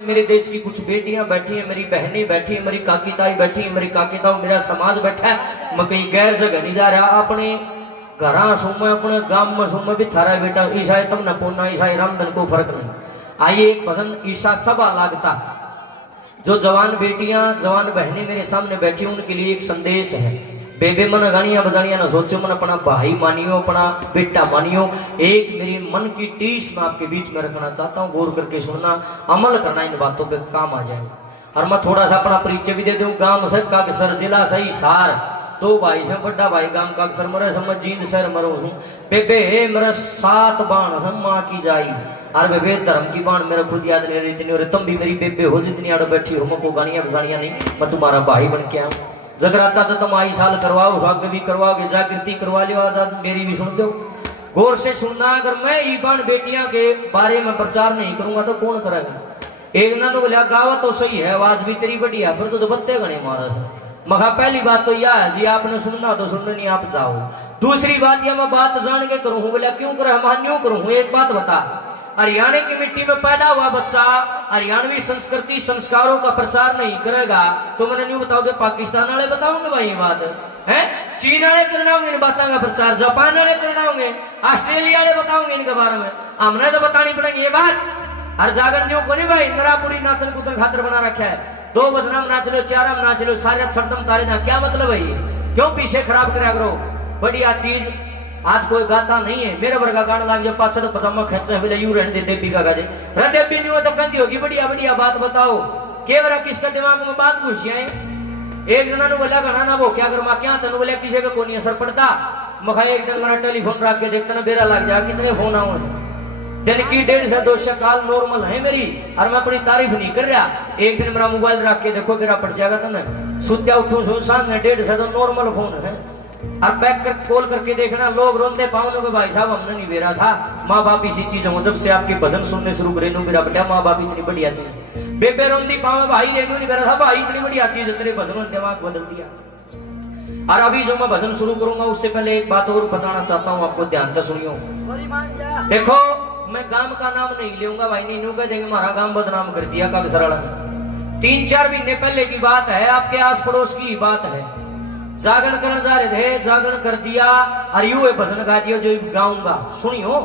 मेरे देश की कुछ बेटियां बैठी हैं, मेरी बहनें बैठी हैं, मेरी काकी ताई बैठी है, मेरी काकी ताऊ, मेरा समाज बैठा है। मैं कहीं गैर जगह नहीं जा रहा, अपने घर सो में अपने गांव में सो में भी थारा बेटा ईसा तब न पोना ईसा रामधन को फर्क नहीं। आइए एक भजन ईसा सभा लागता, जो जवान बेटियां जवान बहनें मेरे सामने बैठी उनके लिए एक संदेश है। बेबे मन गानिया बजानिया ना सोचो, मन अपना भाई मानियो, अपना बेटा मानियो। एक मेरी मन की टीस मैं आपके बीच में रखना चाहता हूँ, गौर करके सुनना, अमल करना, इन बातों पे काम आ जाए। और मैं थोड़ा सा अपना परिचय भी दे दूं। गांव से कागसर जिला सही सार, दो भाई है, बड़ा भाई गांव कागसर मरे समझ जींद शहर मरो हूँ। बेबे मेरा 7 बाण है माँ की जाई, और बेबे धर्म की बाण मेरा खुद याद नहीं रहती। और तुम भी मेरी बेबे हो जितनी आड़ो बैठी हो, मुझको गानिया बजानिया नहीं, मैं तुम्हारा भाई बन के आऊँ। जगराता तो तुम आई साल करवाओ, भाग्य भी करवाओगे, जागृति करवा लियो। आज मेरी भी सुन दो, गौर से सुनना। अगर मैं ईबान बेटियां के बारे में प्रचार नहीं करूंगा तो कौन करेगा। एक ननु बोला गावा तो सही है, आवाज भी तेरी बढ़िया, फिर तो बत्ते गणे मारा है। मगा पहली बात तो यह है जी, आपने सुनना तो सुनना नहीं, आप जाओ। दूसरी बात यह मैं बात जान के करूँ, बोला क्यों कर मान्यो करूँ। एक बात बता, हरियाणा की मिट्टी में पैदा हुआ बच्चा हरियाणवी संस्कृति संस्कारों का प्रचार नहीं करेगा तो मैंने नहीं बताओगे, पाकिस्तान वाले बताओगे भाई ये बात है, चीन वाले करना होंगे इन बातों का प्रचार, जापान वाले करना होंगे, ऑस्ट्रेलिया वाले बताओगे इनके बारे में, हमने तो बतानी पड़ेगी ये बात। हर जागर न्यू को नहीं भाई, मेरा पूरी नाचन कूदन खातर बना रखा है। 2 बजनाम नाच लो, 4 नाच लो, सारे छड़दम तारे ना, क्या मतलब है ये, क्यों पीछे खराब करा करो। बढ़िया चीज आज कोई गाता नहीं है, मेरे वर्गा गाना लाग जाए, पाछड़ पजामा खेचा है, यू रहने दे देवी का गाजे देवी नहीं हो तो कहती होगी बढ़िया बढ़िया बात बताओ। केवरा किसका दिमाग में बात घुसी है। एक जना ने बोला गाना ना वो क्या करूँ क्या, तनु बोला किसी का कोई असर पड़ता। मखा एक दिन मेरा टेलीफोन रख के देखता ना बेरा लग जा, कितने फोन आओ दिन की 1.5 से 2 कॉल नॉर्मल है मेरी, और मैं अपनी तारीफ नहीं कर रहा। एक दिन मेरा मोबाइल रख के देखो बेरा पड़ जाएगा, तो मैं सुत्या उठू सो सामने 1.5 से तो नॉर्मल फोन है, और बैक कर कॉल करके देखना लोग रोते पाओ के भाई साहब हमने नहीं बेरा था। माँ बाप इसी चीज हो, जब से आपके भजन सुनने शुरू करे नु मेरा बेटा माँ बाप इतनी बढ़िया चीज, बेबे रोंदी पाओ भाई रेनू नहीं बेरा था, भाई इतनी बढ़िया चीज, तेरे भजनों ने दिमाग बदल दिया। और अभी जो मैं भजन शुरू करूंगा उससे पहले एक बात और बताना चाहता हूँ आपको, ध्यान से सुनियो। देखो मैं गांव का नाम नहीं लूंगा भाई, नीनू कह देंगे हमारा गांव बदनाम कर दिया कागसराड़ा में। 3-4 महीने पहले की बात है, आपके आस पड़ोस की बात है। जागरण करने जा रहे थे, जागरण कर दिया और यू भजन गा दिया जो गाऊंगा। सुनियो,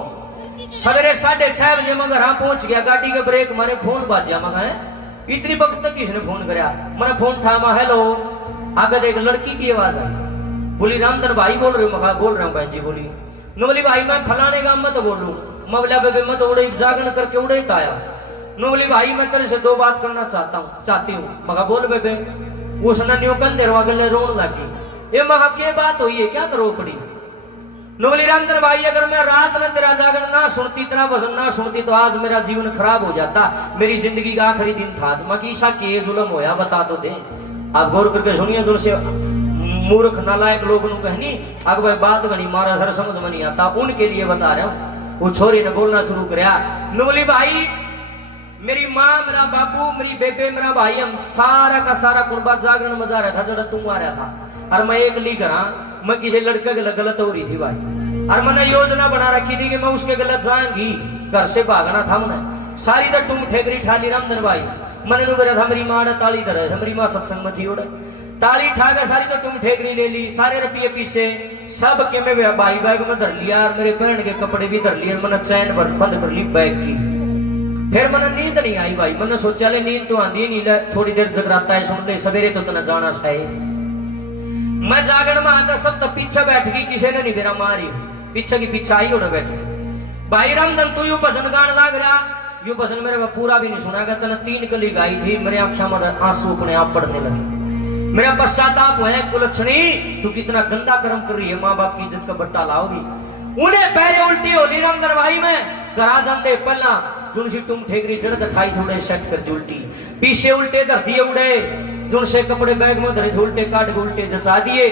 सवेरे 6:30 बजे मैं घर पहुंच गया, गाड़ी के ब्रेक मारे फोन बाजा मगा इतनी वक्त तक किसने फोन कराया, मैंने फोन थामा, हेलो, आगे एक लड़की की आवाज आई, बोली रामधन भाई बोल रहे हो, मगा बोल रहा हूँ बहन जी। बोली न बोली भाई मैं फलाने गांव में तो बोलूं, मैं बोला बेबे मैं तो उड़े जागरण करके उड़े ही आया। न बोली भाई मैं तेरे से 2 बात करना चाहती हूँ। मगा बोल बेबे। उसने न्यू कंधे गले रोन लगी, ये महा के बात हुई है, क्या तो रो पड़ी। नोबली रामधन भाई अगर मैं रात में तेरा जागरण ना सुनती, तेरा भजन ना सुनती तो आज मेरा जीवन खराब हो जाता, मेरी जिंदगी का आखिरी दिन था। मकीसा के जुल्म होया बता तो दे। आप गौर करके सुनिए, जो से मूर्ख नालायक लोग कहनी अगर भाई बात बनी मारा घर समझ में नहीं आता, उनके लिए बता रहा हूँ। वो छोरी ने बोलना शुरू कराया, नोबली भाई मेरी माँ, मेरा बाबू, मेरी बेबे, मेरा भाई, हम सारा का सारा कुर्बा जागरण में जा रहा था जब तुम आ रहा था, और मैं एक ली करा, मैं किसी लड़के के गलत हो रही थी भाई, और मैंने योजना बना रखी थी कि मैं उसके गलत जाएंगी, घर से भागना था मैंने। सारी तो तुम ठेकरी ठाली रामधन भाई, मैंने नु मेरा था मेरी माँ ने ताली धरे, मेरी माँ सत्संग में थी, उड़े ताली ठा के सारी तो तुम ठेकरी ले ली, सारे रुपये पीछे सब के मैं भाई बैग में धर लिया, और मेरे पहन के कपड़े भी धर लिए, मैंने चैन बंद कर ली बैग की। फिर मैंने नींद नहीं आई भाई, मैंने सोचा ले नींद तो आंधी नहीं, थोड़ी देर जगराता है सुन ले, सवेरे तो तना जाना चाहिए। मैं जागरण में आकर सब तो पीछे बैठ गई, किसी ने नहीं मेरा मारी, पीछे की पीछे आई उड़े बैठे। भाई रामधन तू यू भजन गान लाग रहा, यू भजन मेरे पूरा भी नहीं सुना, तना 3 कली गाई थी, मेरे आंखों में आंसू अपने आप पड़ने लगे। मेरा पश्चाताप हुआ है, कुलक्षणी तू कितना गंदा कर्म कर रही है, माँ बाप की इज्जत का बट्टा लाओगी। उन्हें पैरे उल्टी होली रामधन भाई में घरा जाते पहला जुनसी तुम ठेकरी चढ़ ठाई थोड़े सेट कर दी उल्टी, पीछे उल्टे धर दिए उड़े, जुन से कपड़े बैग में धरे उल्टे काट के उल्टे जचा दिए।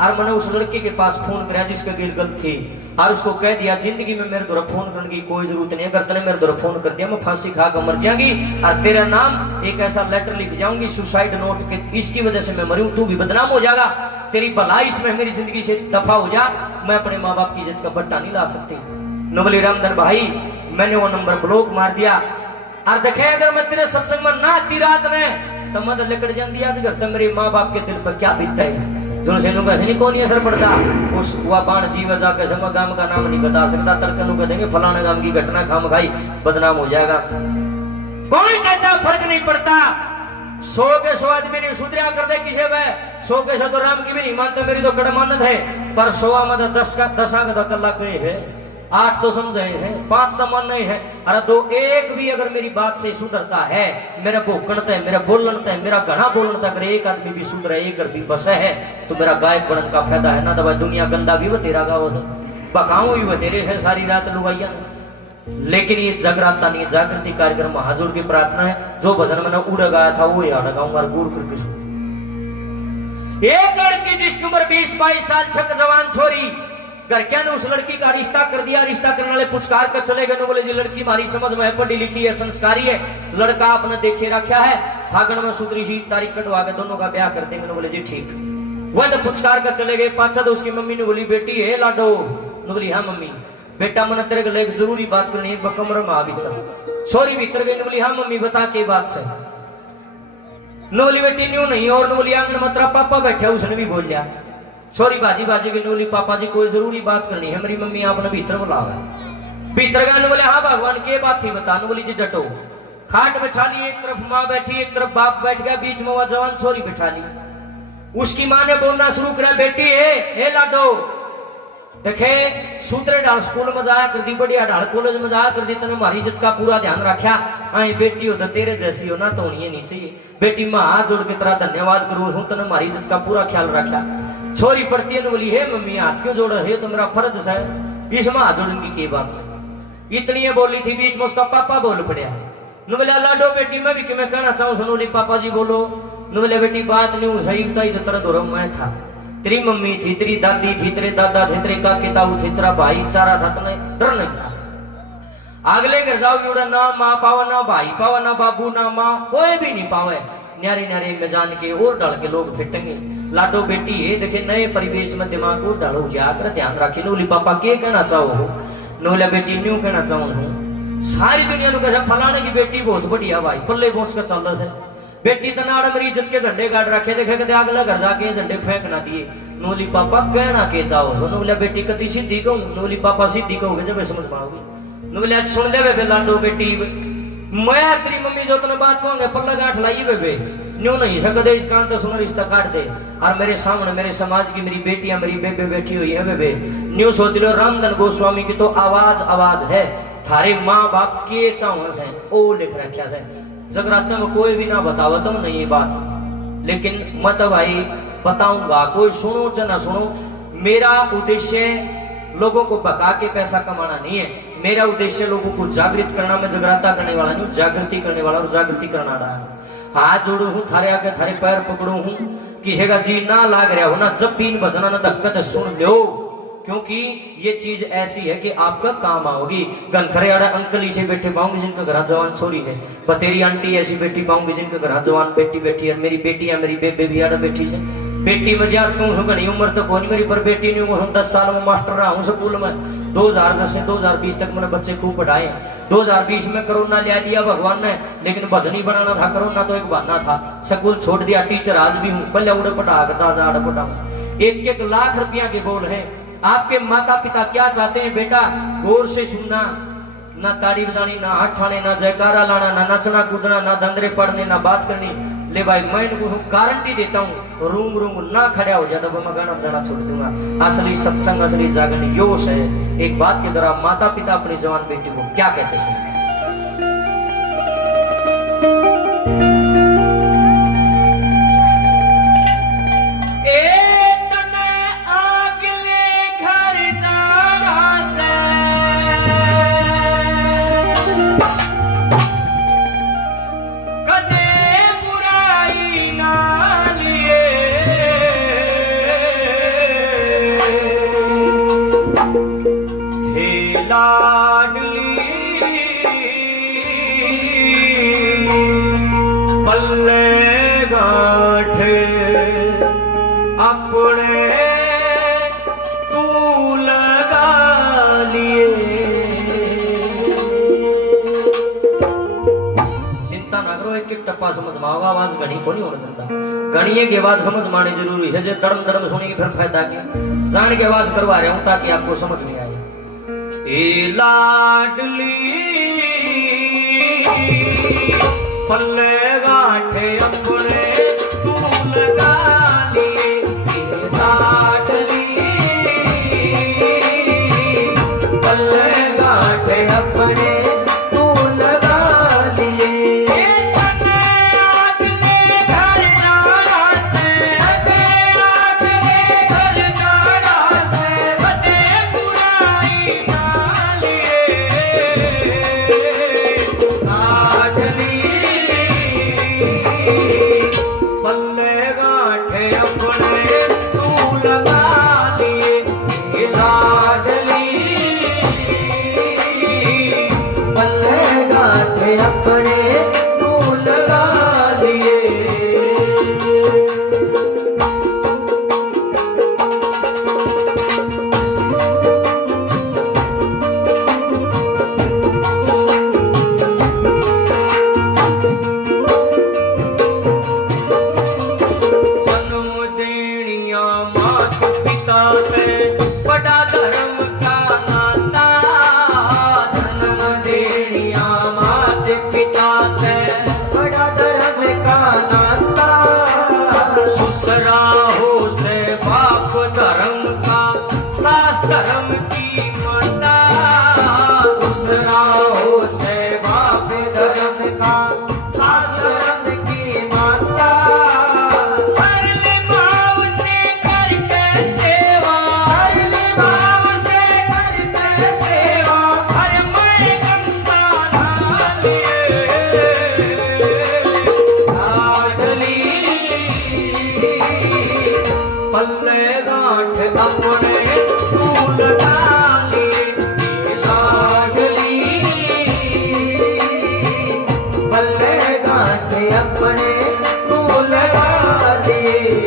और मैंने उस लड़के के पास फोन कराया जिसका गिर गलत थी, और उसको कह दिया जिंदगी में मेरे द्वारा फोन करने की कोई जरूरत नहीं है, अगर तने मेरे द्वारा फोन कर दिया मैं फांसी खा कर मर जाऊंगी, और तेरा नाम एक ऐसा लेटर लिख जाऊंगी सुसाइड नोट के, इसकी वजह से मैं मरूं, तू भी बदनाम हो जाएगा, तेरी भलाई इसमें मेरी जिंदगी से दफा हो जा, मैं अपने माँ बाप की इज्जत का बट्टा नहीं ला सकती। नवली रामधन भाई मैंने वो नंबर ब्लॉक मार दिया, और देखे अगर मैं तेरे सत्संग में ना आती रात में तो मैं तो लिकड़ जाती आज घर तो मेरे माँ बाप के दिल पर क्या बीतता है जो से नहीं कौन असर पड़ता उस हुआ बाण जीव जाकर संग गांव का नाम नहीं बता सकता तर्क कह देंगे फलाना गांव की घटना खाम खाई बदनाम हो जाएगा। कोई कहता फर्क नहीं पड़ता 100 के 100 आदमी नहीं सुधरा कर दे किसे वह 100 के 100 तो राम की भी नहीं मानते मेरी तो कड़ मानत है पर 100 में 10 का 10 का कल्ला गए है 8 तो समझे हैं 5 तो मन नहीं है अरे दो एक भी अगर मेरी बात से सुधरता है मेरा भोकड़ता है मेरा बोलता है मेरा घना बोलता अगर एक आदमी भी सुधरा एक भी बस है तो मेरा गायक बनने का फायदा है ना तो दुनिया गंदा भी बतेरा गाँव है बकाऊ भी बतेरे है सारी रात लुगाइया। लेकिन ये जगराता नहीं जागृति कार्यक्रम हाजुर की प्रार्थना है जो भजन मैंने उड़ गाया था वो याद गाऊंगा गुरु कृष्ण। एक लड़की जिसकी उम्र 20-22 साल छक जवान छोरी घर क्या ने उस लड़की का रिश्ता कर दिया रिश्ता करने वाले पुचकार कर चले गए बोले जी लड़की हमारी समझ में है पढ़ी लिखी है संस्कारी है लड़का आपने देखे रखा है फागण में सुधरी जी तारीख कटवा के दोनों का ब्याह कर देंगे बोले जी ठीक वह तो पुचकार कर चले गए पाछा तो उसकी मम्मी ने बोली बेटी है लाडो ने बोली हाँ मम्मी बेटा मन तेरे को एक जरूरी बात करनी है कमरे में आ भीतर छोरी भीतर गई बोली हाँ मम्मी बता के बात से नोली बेटी न्यू नहीं और नोली आंगन में तेरा पापा बैठे उसने भी बोल लिया छोरी बाजी बाजी की नोली पापा जी कोई जरूरी बात करनी है मेरी मम्मी आपने भीतर बुलावा भीतर गया बोले हाँ भगवान के बात थी बता बोली जी डटो खाट बिछा ली एक तरफ माँ बैठी एक तरफ बाप बैठ गया बीच में वह जवान छोरी बिठा ली उसकी माँ ने बोलना शुरू करा बेटी हे लाडो देखे सूत्रे डाल स्कूल में जाया कर दी बढ़िया डाल कॉलेज में जाया कर दी तने हमारी इज्जत का पूरा ध्यान रखा आई बेटी हो तो तेरे जैसी हो ना तो होनी नहीं चाहिए बेटी माँ हाथ जोड़ के तेरा धन्यवाद करूं हूं तने हमारी इज्जत का पूरा ख्याल रखा छोरी पड़ती है बोली हे मम्मी हाथ क्यों जोड़ है तो मेरा फर्ज है इसमें हाथ जोड़ने की बात से इतनी ये बोली थी बीच में उसका पापा बोल पड़िया बोला लाडो बेटी मैं भी मैं कहना चाहूँ सुनोली पापा जी बोलो बोले बेटी बात नहीं सही तो तरह धर्म में था तेरी मम्मी थी तेरी दादी थी तेरे दादा थे तेरे काके ताऊ थे तेरा भाई चारा था तुम्हें डर नहीं था अगले घर जाओगी उड़ा ना माँ पावा ना भाई पावा ना बाबू ना माँ कोई भी नहीं पावे न्यारे न्यारे में जान के और डाल के लोग फिटेंगे लाडो बेटी है देखे नए परिवेश में दिमाग और डालो जाकर ध्यान रखी नोली पापा के कहना चाहो नोला बेटी न्यू कहना चाहूँ सारी दुनिया को कैसा फलाने की बेटी बहुत बढ़िया भाई पल्ले पहुंच कर चल रहा है बेटी तनाड़ मेरी इज्जत के झंडे गाड़ रखे देखे कदे अगला घर जाके झंडे फेंक ना दिए नोली पापा कहना के चाहो तो नोला बेटी कति सीधी कहूँ नोली पापा सीधी कहोगे जब समझ पाओगे नोले सुन ले बे लाडो बेटी मैं तेरी मम्मी जो तुमने बात कहूंगे पल्ला गांठ लाइए बेबे न्यू नहीं है कदे इस कान तो सुनो रिश्ता काट दे और मेरे सामने मेरे समाज की मेरी बेटियां मेरी बेबे बैठी हुई है बेबे न्यू सोच लो रामधन गोस्वामी की तो आवाज है थारे माँ बाप के चावल है ओ लिख रखा है जगराता में कोई भी ना बतावा तो नहीं ये बात लेकिन मत भाई बताऊंगा कोई सुनो चाहे ना सुनो मेरा उद्देश्य लोगों को बका के पैसा कमाना नहीं है मेरा उद्देश्य लोगों को जागृत करना मैं जगराता करने वाला नहीं जागृति करने वाला और जागृति करना रहा है हाथ जोड़ू हूँ थारे आगे थारे पैर पकड़ू हूँ किसी का जी ना लाग रहा हो ना जब भी इन भजना ना धक्कत सुन लो क्योंकि ये चीज ऐसी है कि आपका काम आओगी गनखरे आड़ा अंकल इसे बैठे पाऊंगी जिनका घर जवान छोरी है बतेरी आंटी ऐसी बेटी पाऊंगी जिनका घर जवान बेटी बैठी है मेरी बेटी है मेरी बेबे भी आड़ा बैठी है बेटी में याद कहूँ घनी उम्र तो कौन मेरी पर बेटी नहीं हूँ 10 साल में मास्टर रहा हूँ स्कूल में 2010 से 2020 तक मैंने बच्चे खूब पढ़ाए 2020 में कोरोना ले दिया भगवान ने लेकिन भजनी बनाना था कोरोना तो एक बहाना था स्कूल छोड़ दिया टीचर आज भी हूँ पहले उड़े पटा दाजा आड़ पटाऊ 1-1 लाख रुपया के बोल है आपके माता पिता क्या चाहते हैं बेटा गौर से सुनना ना ताड़ी बजानी ना हाथ ठाने ना जयकारा लाना ना नचना कूदना ना दंदरे पढ़ने ना बात करनी ले भाई मैं इनको गारंटी देता हूँ रूंग रूंग ना खड़ा हो जाता मैं गाना बजाना छोड़ दूंगा असली सत्संग असली जागरण योश है एक बात के द्वारा माता पिता अपनी जवान बेटी को क्या कहते हैं लाडली एक एक टप्पा समझ में आओगा, आवाज घनी को नहीं होने देता। घनिए की आवाज समझ में आनी जरूरी है, जब धर्म धर्म सुनेगी फिर फायदा क्या। जान की आवाज करवा रहे हूं ताकि आपको समझ नहीं आए। ए लाडली पल्ले गांठे अपने तू लगा लिए, ए लाडली पल्ले गांठे अपने धर्म की माता, ससुरा हो से बाप धर्म का, सास धर्म की माता। सरली भाव से करके सेवा, सरली भाव से करके सेवा, हर मैं गंगा नालिए लाडली पल्ले गांठ अपने अपने तू लगा लिए।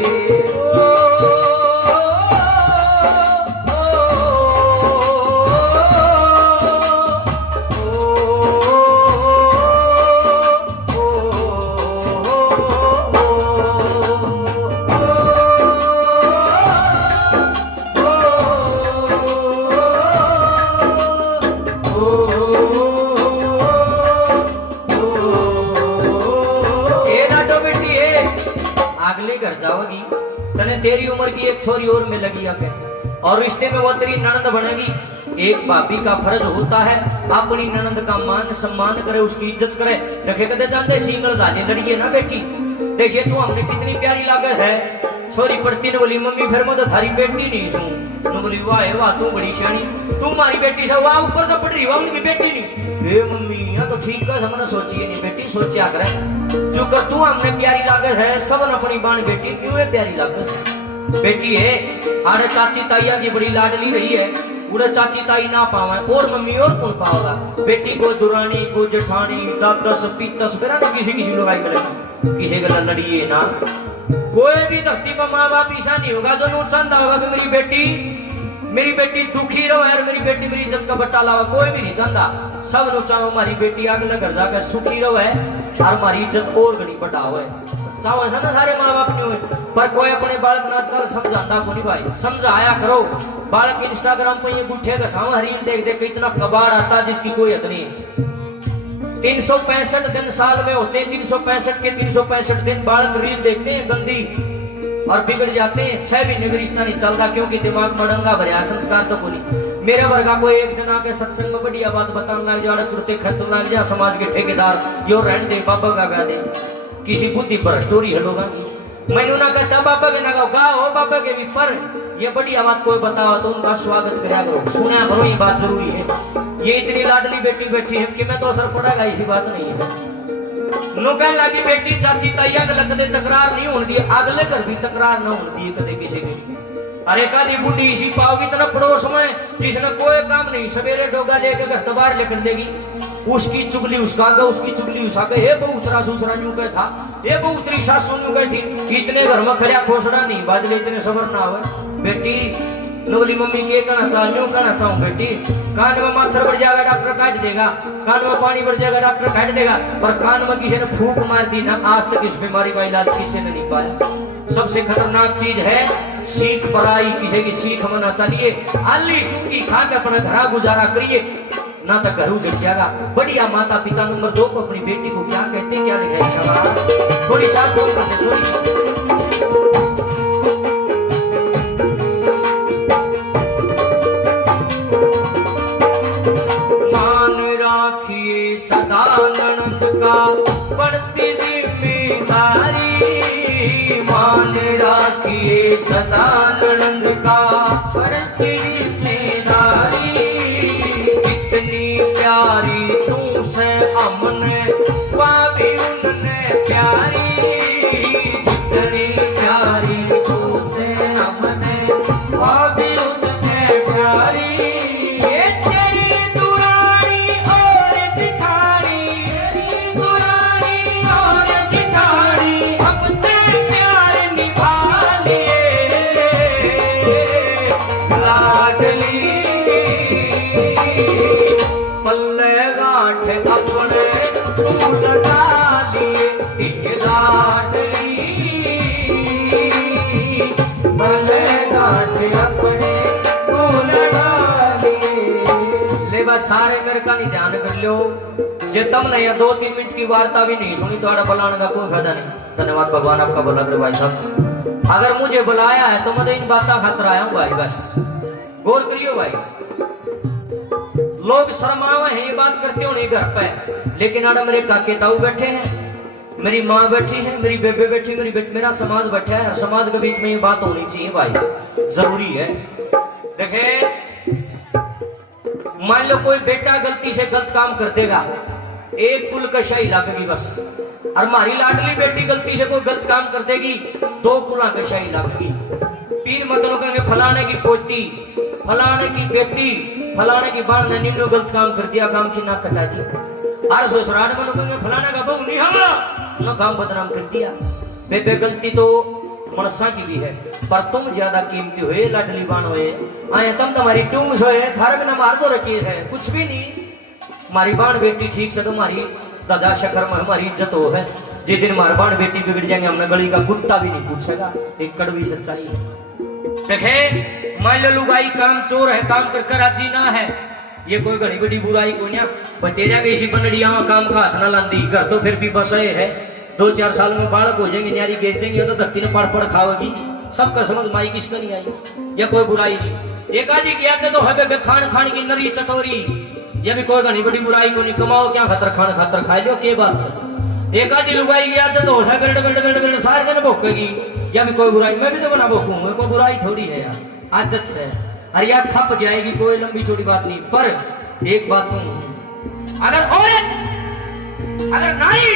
घर जाओगी तने तेरी उम्र की एक छोरी और मिलेगी आके, और रिश्ते में वो तेरी ननंद बनेगी। एक भाभी का फर्ज होता है अपनी ननंद का मान सम्मान करे, उसकी इज्जत करे। देखे कदे जानते सिंगल जाने लड़िए ना बेटी, देखिए तू हमने कितनी प्यारी लागत है। छोरी पढ़ती ने बोली मम्मी फिर मैं तो थारी बेटी नहीं छू। बोली वाह वाह तू बड़ी शानी, तू मारी बेटी से वाह ऊपर का पढ़ रही वाह उनकी बेटी नहीं। ए मम्मी यहाँ तो ठीक है समझना, सोचिए नहीं बेटी सोचा करे जो कर तू हमने प्यारी लागत है। सबन अपनी बाण बेटी क्यों प्यारी लागत है। बेटी है आड़े चाची ताइया की बड़ी लाडली रही है, उड़े चाची ताई ना पावे और मम्मी और कौन पाओगा। बेटी को दुरानी को जेठानी दादस पीतस बेरा ना किसी किसी लोग आई मिलेगा, किसी का लड़िए ना। कोई भी धरती पर माँ बाप ऐसा नहीं होगा जो नुकसान होगा कि मेरी बेटी दुखी रहो यार, मेरी बेटी मेरी इज्जत का बट्टा लावा, कोई भी नहीं चाहता। सब नुकसान हमारी बेटी अगले घर जाकर सुखी रहो है और हमारी इज्जत और घनी बढ़ा हुआ है। चाहो ऐसा ना सारे माँ बाप नहीं हुए, पर कोई अपने बालक ने आजकल समझाता को नहीं भाई, समझाया करो। बालक इंस्टाग्राम पर ये गुठे का सावा रील देख देख इतना कबाड़ आता जिसकी कोई हद नहीं है। 365 दिन साल में होते हैं, 365 के 365 दिन बालक रील देखते हैं गंदी और बिगड़ जाते हैं। 6 महीने भी रिश्ता नहीं चलता क्योंकि दिमाग में डंगा भरिया, संस्कार तो बोली। मेरे वर्गा को एक दिन आके सत्संग में बढ़िया बात बताने लग जाए, कुर्ते खर्च लग जाए, समाज के ठेकेदार यो रहने दे बाबा का गा दे, किसी बुद्धि पर स्टोरी है लोगों की। मैंने ना कहता बाबा के ना गाओ बाबा के भी, पर ये बढ़िया बात कोई बताओ तो उनका स्वागत करा करो, सुना करो, ये बात जरूरी है। ये इतनी लाडली बेटी बैठी है कि मैं तो असर पड़ेगा ऐसी बात नहीं है। नो कहने लगी बेटी चाची ताइया के कदे तकरार नहीं होने दी, अगले घर भी तकरार ना होने दी कदे किसी की। अरे कदी बुढ़ी इसी पाओगी तना पड़ोस में जिसने कोई काम नहीं, सवेरे डोगा लेके घर तो बाहर लेकर देगी, उसकी चुगली उसका गा, उसकी चुगली उसका गा। हे बहुतरा दूसरा न्यू कह था, हे बहुतरी सासू न्यू कह थी। इतने घर में खड़ा खोसड़ा नहीं बाजले, इतने सबर ना हुए। बेटी लो बोली मम्मी के कहना चाहूँ कहना चाहूँ बेटी, कान में मच्छर बढ़ जाएगा डॉक्टर काट देगा, कान में पानी बढ़ जाएगा डॉक्टर काट देगा, पर कान में किसी ने फूंक मार दी ना, आज तक इस बीमारी का इलाज किसी ने नहीं पाया। सबसे खतरनाक चीज है सीख पराई, किसी की सीख मना चलिए, आली सूखी खा के अपना घरा गुजारा करिए, ना तो घर उजड़ जाएगा। बढ़िया माता पिता। नंबर 2 को अपनी बेटी को क्या कहते क्या लिखा है, शाबाश। थोड़ी साथ बोल करते थोड़ी सी सदा ननद का बढ़ती जिम्मेदारी, मान राखिए सदा ननद का बढ़ती जिम्मेदारी, जितनी प्यारी तुमसे हमने पावी उनने प्यारी, जितनी प्यारी तुमसे हमने पावी उनने प्यारी, सारे मेरे का नहीं ध्यान कर लो। जे तुमने यहाँ 2-3 मिनट की वार्ता भी नहीं सुनी तो बुलाने का कोई फायदा नहीं। धन्यवाद भगवान आपका भला करे भाई साहब। अगर मुझे बुलाया है तो मैं तो इन बातों खातर आया हूँ भाई, बस गौर करियो भाई। लोग शर्मावे हैं ये बात करते हो नहीं घर पे, लेकिन आड़ा मेरे काके ताऊ बैठे हैं, मेरी माँ बैठी है, मेरी बेबे बैठी, मेरा समाज बैठा है, समाज के बीच में ये बात होनी चाहिए भाई, जरूरी है। देखे मान लो कोई बेटा गलती से गलत काम कर देगा, एक कुल कशाई लगेगी बस, और हमारी लाडली बेटी गलती से कोई गलत काम कर देगी 2 कुला कशाई लगेगी। पीर मतलब कहेंगे फलाने की पोती, फलाने की बेटी, फलाने की बाण ने निम्नो गलत काम कर दिया, काम की नाक कटा दी, और ससुराल में कहेंगे फलाने का बहू नहीं हमारा न काम बदनाम कर दिया। बेबे गलती तो मनसा की भी है, पर तुम ज्यादा कीमती हुए लाडली बाण हुए, आए तुम तुम्हारी टूम्स हुए, थारक ने मार दो रखी है, कुछ भी नहीं। हमारी बाण बेटी ठीक से तुम्हारी दजा शकर में हमारी इज्जत हो है, जिस दिन हमारी बाण बेटी बिगड़ जाएंगे हमने गली का कुत्ता भी नहीं पूछेगा। एक कड़वी सच्चाई है। देखे मान लो लुगाई काम चोर है, काम कर राजी ना है, ये कोई घड़ी बड़ी बुराई को ना बतेरा के इसी बनड़िया काम का हाथ ना लांदी, घर तो फिर भी बसे है, 2-4 साल में बालक हो जाएंगे, न्यारी गेर देंगे तो धरती ने पड़ खाओगी, सबका समझ माई किसको नहीं आई, या कोई बुराई नहीं। एक आदि की आदत तो है खान खान की नरी चटोरी, ये भी कोई घनी बड़ी बुराई को नहीं, कमाओ क्या खतर खान खातर खाए लो के बात से। एक आदि लुगाई की आदत तो है बेड़ सारे दिन भोकेगी, या भी कोई बुराई, मैं भी तो बना भोकूं, मेरे को बुराई थोड़ी है यार, आदत से। अरे यार खप जाएगी, कोई लंबी छोटी बात नहीं। पर एक बात कहूं, अगर औरत अगर नारी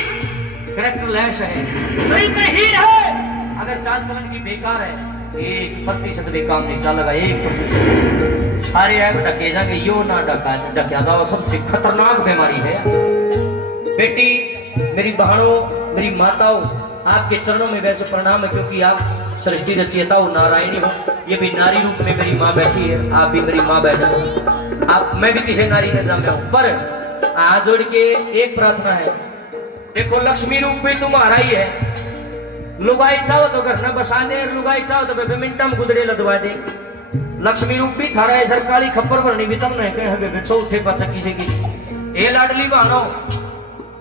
कैरेक्टर लेस है, चरित्रहीन है, अगर चाल चलन की बेकार है, 1% भी काम नहीं चलेगा, 1%। सारे ऐप ढके जाएंगे, यो ना ढका जाओ, सबसे खतरनाक बीमारी है। बेटी, मेरी बहनों, मेरी माताओं, आपके चरणों में वैसे प्रणाम है, क्योंकि आप सृष्टि रचयिता हो, नारायणी हो। ये भी नारी रूप में मेरी माँ बैठी है, आप भी मेरी माँ बहन हो, आप मैं भी किसी नारी ने जाना हूं। पर हाथ जोड़ के एक प्रार्थना है, देखो लक्ष्मी रूप में तुम्हारा ही है, लुगाई चाहो तो घर में बसा दे, लुगाई चाहो तो बैडमिंटन में गुदड़े लदवा दे। लक्ष्मी रूप भी थारा है, सरकारी खप्पर भरनी भी तब नहीं कहे चौथे पचक्की से की। ए लाडली बहनों,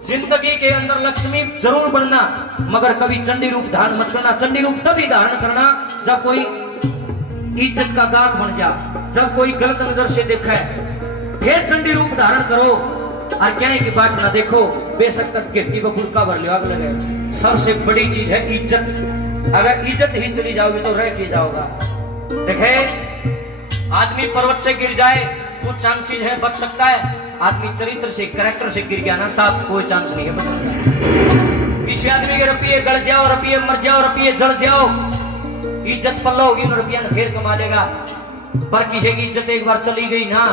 जिंदगी के अंदर लक्ष्मी जरूर बनना, मगर कभी चंडी रूप धारण मत करना। चंडी रूप तभी धारण करना जब कोई इज्जत का दाग बन जा, जब कोई गलत नजर से देखा है, फिर चंडी रूप धारण करो और क्या की बात ना देखो, बेशक तक गिरती को गुड़का भर लो, आग लगे। सबसे बड़ी चीज है इज्जत, अगर इज्जत ही चली जाओगी तो रह के जाओगा। देखे आदमी पर्वत से गिर जाए कुछ चांसेस है बच सकता है, आदमी चरित्र से कैरेक्टर से गिर गया ना साहब, कोई चांस नहीं है बच सकता। किसी आदमी के रुपये गड़ जाओ, रुपये मर जाओ, रुपये जल जाओ, इज्जत पल्ला होगी, रुपया फिर कमा लेगा। पर किसी की इज्जत एक बार चली गई ना,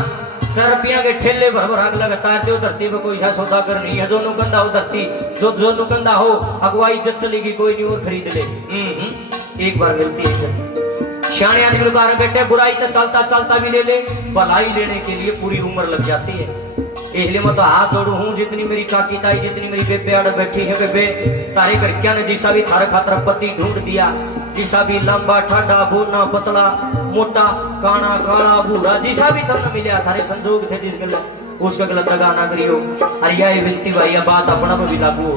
सर रुपया के ठेले भर भर आग लगातार दो, धरती में कोई सा सौदागर नहीं है, जो नुकंदा हो धरती, जो नुकंदा हो अगुआ, इज्जत चलेगी कोई नहीं और खरीद ले। एक बार मिलती है इज्जत। सियाने आदमी का बेटे बुराई तो चलता चलता भी ले ले, भलाई लेने के लिए पूरी उम्र लग जाती है। इसलिए मैं तो हाथ जोड़ू हूँ, जितनी मेरी काकी ताई, जितनी मेरी बेबे आड़ बैठी है, बेबे तारे घर क्या ने जिसा भी थारे खातर पति ढूंढ दिया, जिसा भी लंबा ठाडा बोना पतला मोटा काना काला भूरा जिसा भी तन मिला थारे संजोग थे जिस गल उसका गलत दगा ना करियो। अरे यह विनती भाई बात अपना पर भी लागू हो,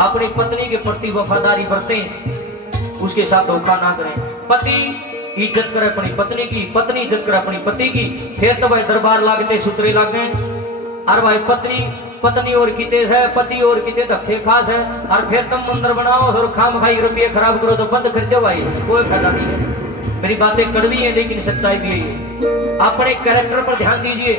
अपनी पत्नी के प्रति वफादारी बरतें, उसके साथ धोखा ना करें। पति इज्जत करे अपनी पत्नी की, पत्नी इज्जत करे अपनी पति की, फिर तो भाई दरबार लागते सुतरे लागे। और भाई पत्नी और किते है, पति और किते धक्के खास है, और फिर तुम मंदिर बनाओ और खाम खाई रुपये खराब करो तो बंद कर दो भाई, कोई फायदा नहीं है। मेरी बातें कड़वी है लेकिन सच्चाई भी है। अपने कैरेक्टर पर ध्यान दीजिए,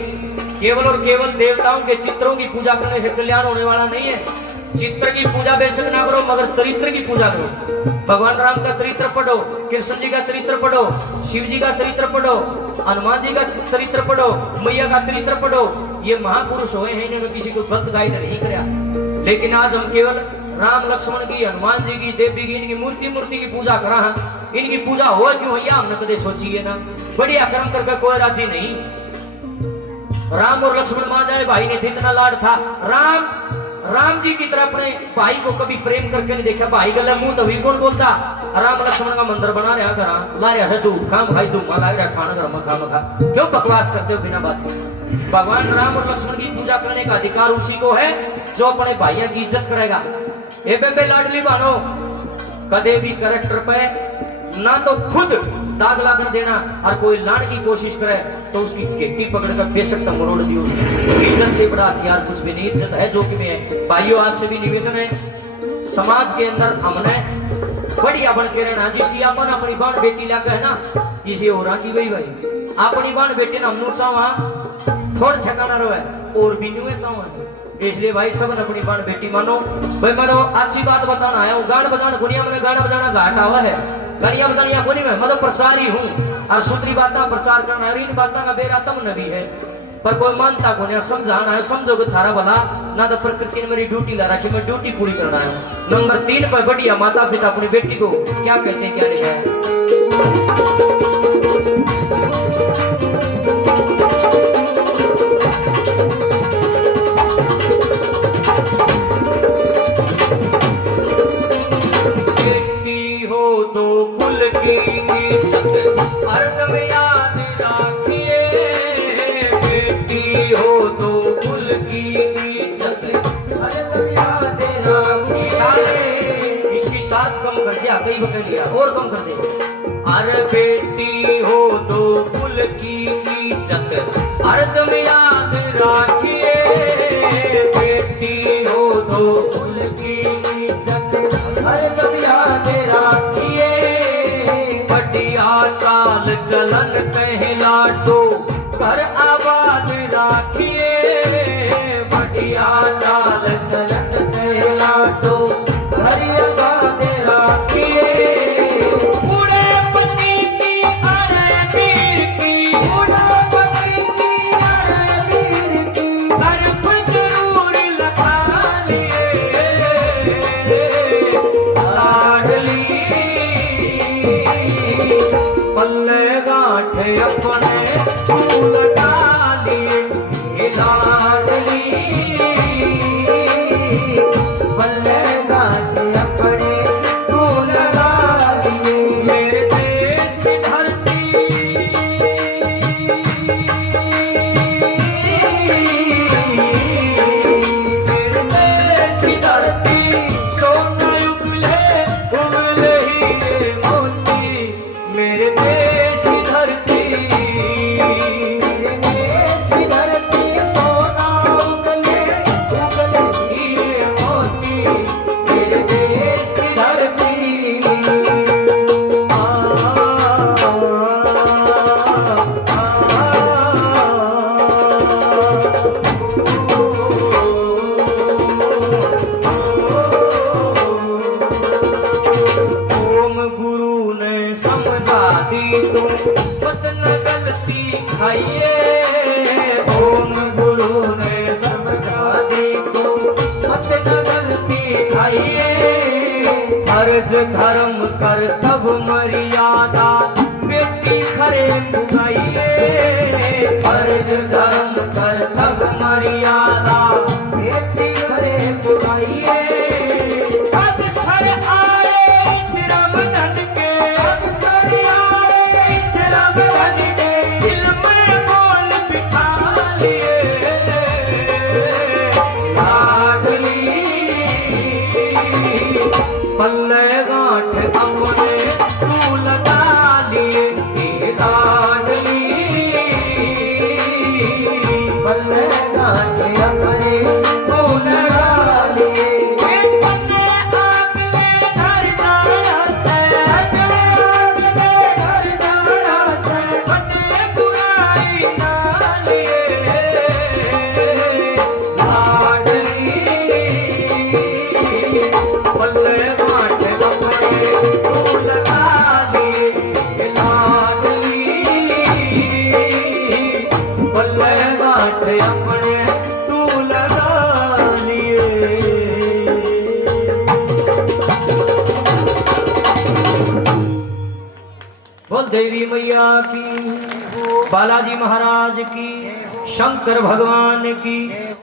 केवल और केवल देवताओं के चित्रों की पूजा करने से कल्याण होने वाला नहीं है। चित्र की पूजा बेशक ना करो मगर चरित्र की पूजा करो। भगवान राम का चरित्र पढ़ो, कृष्ण जी का चरित्र पढ़ो, शिव जी का चरित्र पढ़ो, हनुमान जी का चरित्र पढ़ो, मैया का चरित्र पढ़ो। ये महापुरुष हुए हैं, इन्होंने किसी को गलत गाइड नहीं किया। लेकिन आज हम केवल राम लक्ष्मण की, हनुमान जी की, देवी की, इनकी मूर्ति की पूजा करा है। इनकी पूजा हो क्यों है हमने कदे सोचिए ना। बढ़िया कर्म करके कोई राजी नहीं। राम और लक्ष्मण मां जाए भाई ने इतना लाड था। राम जी की तरह अपने भाई को कभी प्रेम करके नहीं देखा। भाई गला मुंह तो भी कौन बोलता। राम लक्ष्मण का मंदिर बना रहा घर ला रहा है, दूध खाम भाई धूमा ला रहा खाना घर में खा क्यों बकवास करते हो बिना बात के। भगवान राम और लक्ष्मण की पूजा करने का अधिकार उसी को है जो अपने भाइयों की इज्जत करेगा। ए बेबे लाडली बानो कदे भी कैरेक्टर पे ना तो खुद दाग लागन देना, और कोई लाने की कोशिश करे तो उसकी गिट्टी पकड़कर बेशक तो मरोड़ दियो। इज्जत से बड़ा हथियार कुछ भी नहीं। इज्जत है जो कि में है। भाइयों आपसे भी निवेदन है, समाज के अंदर हमने बढ़िया बन के रहना। जिस अपन अपनी बाण बेटी लग है ना, इसे हो रहा की भाई अपनी बाण बेटी ने हम चावा थोड़ा ठिकाना रहे और भी न्यू चावा। इसलिए भाई सब अपनी बाण बेटी मानो। भाई मैं अच्छी बात बताना आया हूँ। गान बजाना दुनिया में गाना बजाना घाट आवा है, गाड़ियां बजानिया बोली में मतलब प्रसारी हूँ और सूत्री बातें प्रचार करना है। इन बातों का बेरा तम नबी है पर कोई मानता को नहीं समझाना है। समझोगे थारा भला ना तो प्रकृति ने मेरी ड्यूटी ला रखी, मैं ड्यूटी पूरी करना है। नंबर 3 पर बढ़िया माता पिता अपनी बेटी को क्या कहते हैं क्या नहीं है। कई बकल लिया और कम कर दे। अरे बेटी हो तो कुल की इज्जत अर्ध में याद रखिए। बेटी हो तो कुल की इज्जत अर्ध में याद रखिए। बढ़िया चाल चलन कहला तो कर आबाद रखिए। बढ़िया चाल चलन कहला तो घर आबाद फर्ज धर्म कर तब मर्यादा करे बुगाइए फर्ज धर्म कर्तव्य मर्यादा बेटी करे बुगाइए अवसर आए श्रम धन के अवसर आए श्रम धन के दिल में बोल बिठा लिए लाडली पल्ले गांठ अपने तू लगा लिए लाडली पल्ले गांठ अपने तू लगा लिए पन्ने आगले घर जाना से आगले घर जाना से पन्ने बुराई ना लिए लाडली पल्ले गांठ अपने तू लगा लिए लाडली पल्ले गांठ अपने तू लगा लिए। बोल देवी मैया की, बालाजी महाराज की, शंकर भगवान की।